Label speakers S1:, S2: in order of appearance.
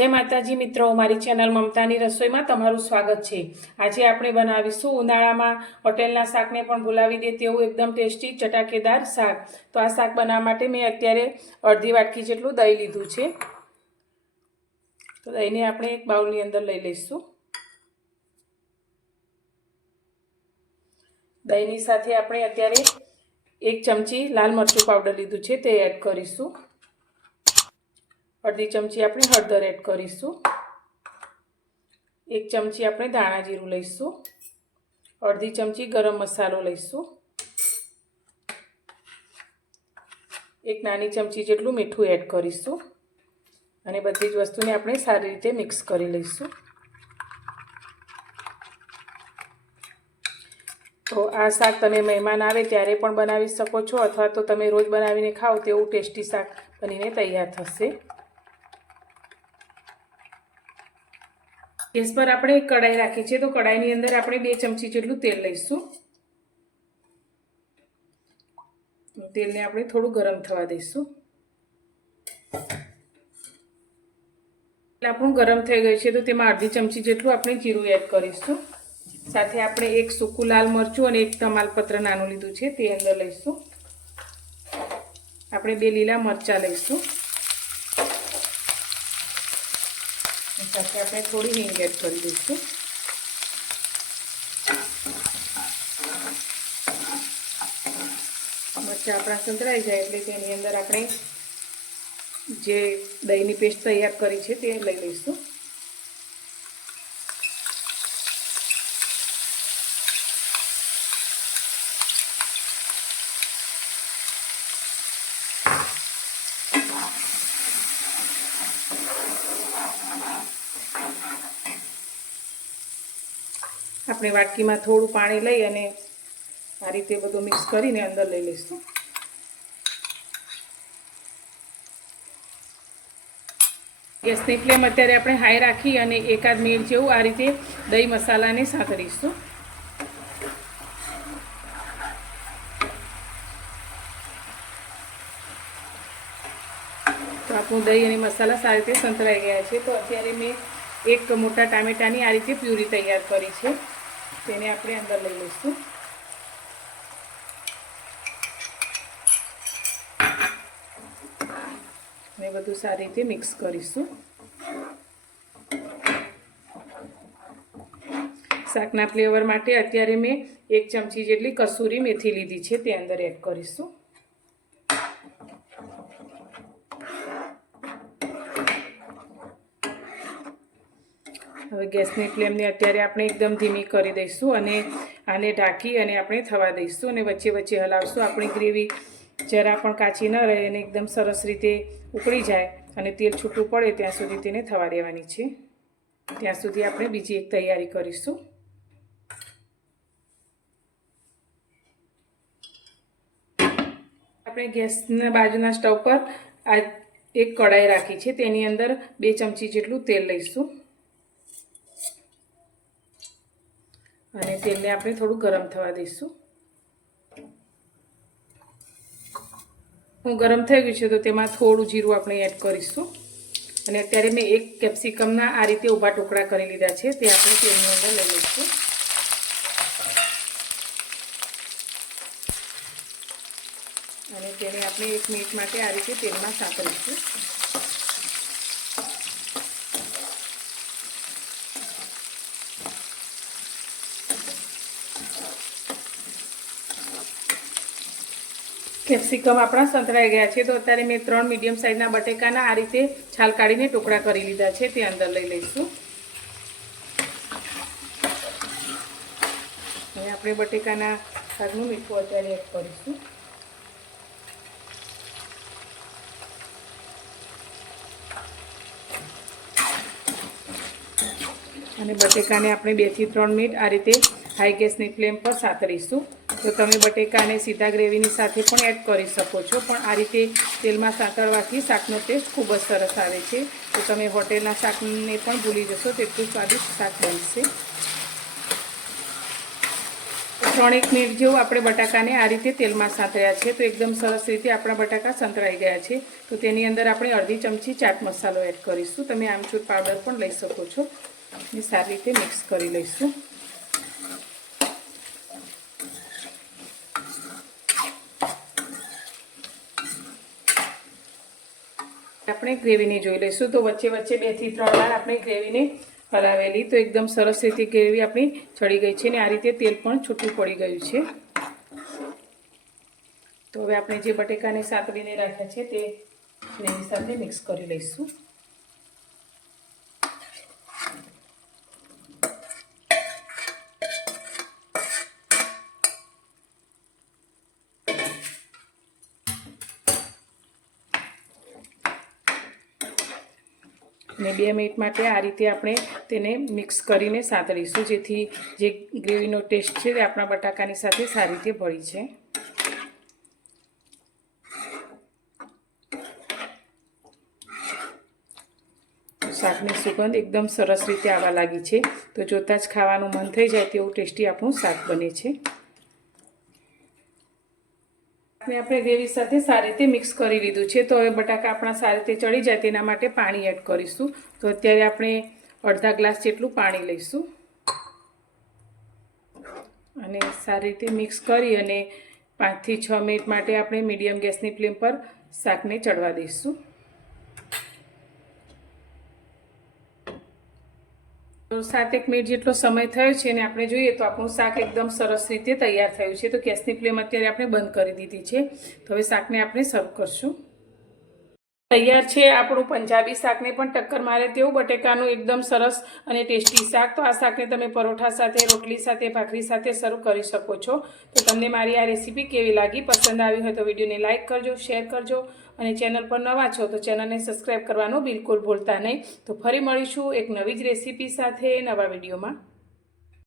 S1: જય માતાજી મિત્રો મારી ચેનલ મમતાની રસોઈમાં તમારું સ્વાગત છે. આજે આપણે બનાવીશું ઉનાળામાં હોટેલના શાકને પણ ભૂલાવી દે તેવું એકદમ ટેસ્ટી ચટાકેદાર શાક. તો આ શાક બનાવવા માટે મેં અત્યારે અડધી વાટકી જેટલું દહીં લીધું છે. તો દહીંને આપણે એક બાઉલની અંદર લઈ લઈશું. દહીંની સાથે આપણે અત્યારે એક ચમચી લાલ મરચું પાવડર લીધું છે, તે એડ કરીશું. અડધી ચમચી આપણે હળદર એડ કરીશું. એક ચમચી આપણે ધાણા જીરું લઈશું. અડધી ચમચી ગરમ મસાલો લઈશું. એક નાની ચમચી જેટલું મીઠું એડ કરીશું. અને બધી જ વસ્તુને આપણે સારી રીતે મિક્સ કરી લઈશું. તો આ શાક તમે મહેમાન આવે ત્યારે પણ બનાવી શકો છો અથવા તો તમે રોજ બનાવીને ખાઓ તેવું ટેસ્ટી શાક બનીને તૈયાર થશે. ગેસ પર આપણે કઢાઈ રાખી છે તો કઢાઈની અંદર આપણે બે ચમચી જેટલું તેલ લઈશું. તેલને આપણે થોડું ગરમ થવા દઈશું. આપણું ગરમ થઈ ગયું છે, તો તેમાં અડધી ચમચી જેટલું આપણે જીરું એડ કરીશું. સાથે આપણે એક સૂકું લાલ મરચું અને એક તમાલપત્ર નાનું લીધું છે, તે અંદર લઈશું. આપણે બે લીલા મરચાં લઈશું. સાથે આપણે થોડી હિંગ એડ કરી દઈશું. મરચાં આપણા સંતળાઈ જાય એટલે તેની અંદર આપણે જે દહીંની પેસ્ટ તૈયાર કરી છે તે લઈ લઈશું. આપણે વાટકીમાં થોડું પાણી લઈ અને આ રીતે બધું મિક્સ કરીને અંદર લઈ લઈશું. ગેસની ફ્લેમ અત્યારે આપણે હાઈ રાખી અને એકાદ મિનિટ જેવું આ રીતે દહીં મસાલાને સાંકળીશું. તો આપણું દહીં અને મસાલા સારી રીતે સંતળાઈ ગયા છે. તો અત્યારે મેં એક મોટા ટામેટાની આ રીતે પ્યુરી તૈયાર કરી છે. તેને આપણે અંદર લઈ લઈશું. ને બધું સારી રીતે મિક્સ કરીશું. શાકના ફ્લેવર માટે અત્યારે મેં એક ચમચી જેટલી કસૂરી મેથી લીધી છે, તે અંદર એડ કરીશું. હવે ગેસની ફ્લેમને અત્યારે આપણે એકદમ ધીમી કરી દઈશું અને આને ઢાંકી અને આપણે થવા દઈશું અને વચ્ચે વચ્ચે હલાવશું. આપણી ગ્રેવી જરા પણ કાચી ન રહે અને એકદમ સરસ રીતે ઉકળી જાય અને તેલ છૂટું પડે ત્યાં સુધી તેને થવા દેવાની છે. ત્યાં સુધી આપણે બીજી એક તૈયારી કરીશું. આપણે ગેસના બાજુના સ્ટવ પર આ એક કડાઈ રાખી છે. તેની અંદર બે ચમચી જેટલું તેલ લઈશું. અને તેલને આપણે થોડું ગરમ થવા દઈશું. હું ગરમ થઈ ગયું છે તો તેમાં થોડું જીરું આપણે એડ કરીશું. અને અત્યારે મેં એક કેપ્સિકમના આ રીતે ઊભા ટુકડા કરી લીધા છે, તે આપણે તેલની અંદર લઈ લઈશું. અને તેને આપણે એક મિનિટ માટે આ રીતે તેલમાં સાંકળીશું. કેપ્સિકમ આપણા સંતરાઈ ગયા છે, તો અત્યારે મેં ત્રણ મીડિયમ સાઇઝના બટેકાના આ રીતે છાલ કાઢીને ટુકડા કરી લીધા છે, તે અંદર લઈ લઈશું. હવે આપણે બટેકાના શાકનું મીઠું અત્યારે એડ કરીશું. અને બટેકાને આપણે બેથી ત્રણ મિનિટ આ રીતે હાઈ ગેસની ફ્લેમ પર સાતરીશું. તો તમે બટેકાને સીધા ગ્રેવીની સાથે પણ એડ કરી શકો છો. પણ આ રીતે તેલમાં સાંકળવાથી શાકનો ટેસ્ટ ખૂબ જ સરસ આવે છે. તો તમે હોટેલના શાકને પણ ભૂલી જશો, તેટલું સ્વાદિષ્ટ શાક બનશે. ત્રણેક મિનિટ જેવું આપણે બટાકાને આ રીતે તેલમાં સાંતળ્યા છે. તો એકદમ સરસ રીતે આપણા બટાકા સંતળાઈ ગયા છે. તો તેની અંદર આપણે અડધી ચમચી ચાટ મસાલો એડ કરીશું. તમે આમચૂર પાવડર પણ લઈ શકો છો. અને સારી રીતે મિક્સ કરી લઈશું. આપણે ગ્રેવીને જોઈ લઈશું. તો વચ્ચે વચ્ચે બેથી ત્રણ વાર આપણે ગ્રેવીને હલાવેલી. તો એકદમ સરસ રીતે ગ્રેવી આપણી ચડી ગઈ છે અને આ રીતે તેલ પણ છૂટું પડી ગયું છે. તો હવે આપણે જે બટેકાને સાતવીને રાખ્યા છે તે ગ્રેવી સાથે મિક્સ કરી લઈશું. અને બે મિનિટ માટે આ રીતે આપણે તેને મિક્સ કરીને સાંતળીશું જેથી જે ગ્રેવીનો ટેસ્ટ છે તે આપણા બટાકાની સાથે સારી રીતે ભળી છે શાકની સુગંધ એકદમ સરસ રીતે આવવા લાગી છે. તો જોતાં જ ખાવાનું મન થઈ જાય તેવું ટેસ્ટી આપણું શાક બને છે. ને આપણે ગ્રેવી સાથે સારી રીતે મિક્સ કરી લીધું છે. તો હવે બટાકા આપણા સારી રીતે ચડી જાય તેના માટે પાણી એડ કરીશું. તો અત્યારે આપણે અડધા ગ્લાસ જેટલું પાણી લઈશું. અને સારી રીતે મિક્સ કરી અને પાંચથી છ મિનિટ માટે આપણે મીડિયમ ગેસની ફ્લેમ પર શાકને ચડવા દઈશું. સાતેક મિનિટ જેટલો સમય થયો છે અને આપણે જોઈએ તો આપણું શાક એકદમ સરસ રીતે તૈયાર થયું છે. તો ગેસની ફ્લેમ અત્યારે આપણે બંધ કરી દીધી છે. તો હવે શાકને આપણે સર્વ કરશું. તૈયાર છે આપણું પંજાબી શાકને પણ ટક્કર મારે તેવું, બટેકાનું એકદમ સરસ અને ટેસ્ટી શાક. તો આ શાકને તમે પરોઠા સાથે, રોટલી સાથે, ભાખરી સાથે સર્વ કરી શકો છો. તો તમને મારી આ રેસીપી કેવી લાગી, પસંદ આવી હોય તો વિડીયોને લાઇક કરજો, શેર કરજો અને ચેનલ પર નવા છો તો ચેનલને સબસ્ક્રાઈબ કરવાનું બિલકુલ ભૂલતા નહીં. તો ફરી મળીશું એક નવી જ રેસીપી સાથે નવા વિડીયોમાં.